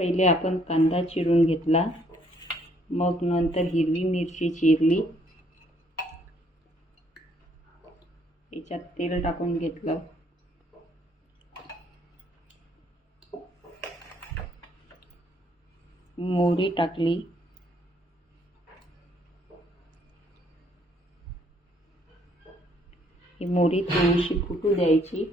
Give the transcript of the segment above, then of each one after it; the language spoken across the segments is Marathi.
पहिले आपण कांदा चिरून घेतला, मग नंतर हिरवी मिरची चिरली, याच्यात तेल टाकून घेतलं, मोहरी टाकली, ही मोहरी थोडीशी फुटू द्यायची,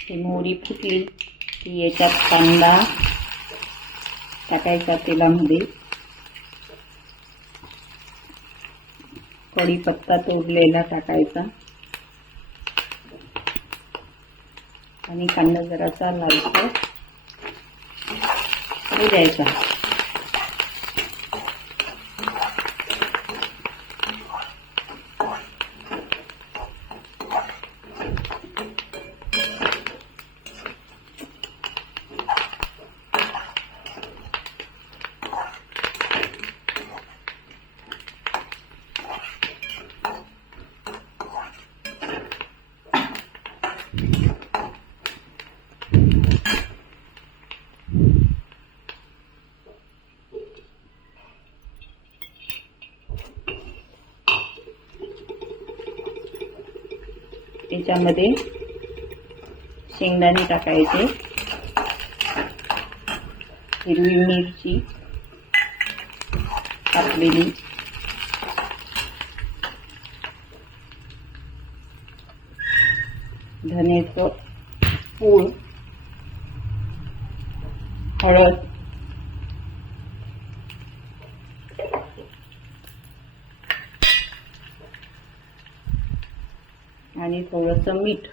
ही मोहरी फुटली की याच्यात कांदा टाकायचा तेलामध्ये, कढीपत्ता तोडलेला टाकायचा आणि कांदा जरासा लालसर होऊ द्यायचा. त्याच्यामध्ये शेंगदाणे टाकायचे, हिरवी मिरची कापलेली, धनेचं पूड, हळद, आणि थोडंसं मीठ.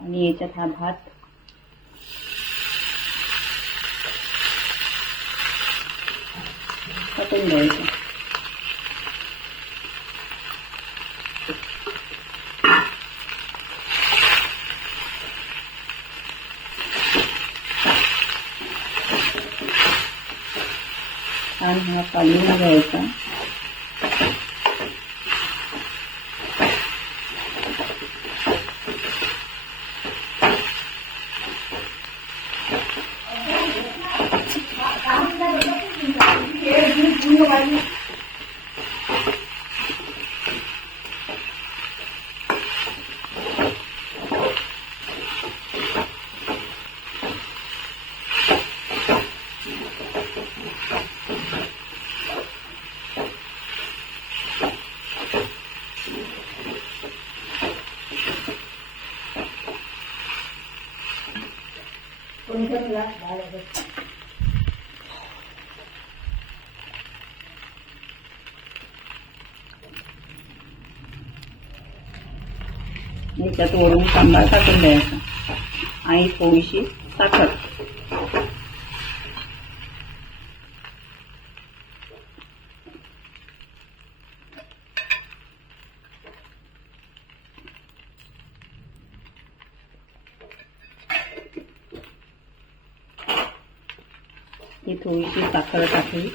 आणि याच्यात हा भात टाकून द्यायचा. आणि हा काढून घ्यायचा. याच्यात वरून तांदूळ टाकून द्यायचा आणि थोडीशी साखर. ही थोडीशी साखर टाकली,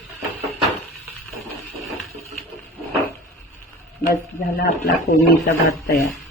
बस झाला आपला फोडणीचा भात तयार.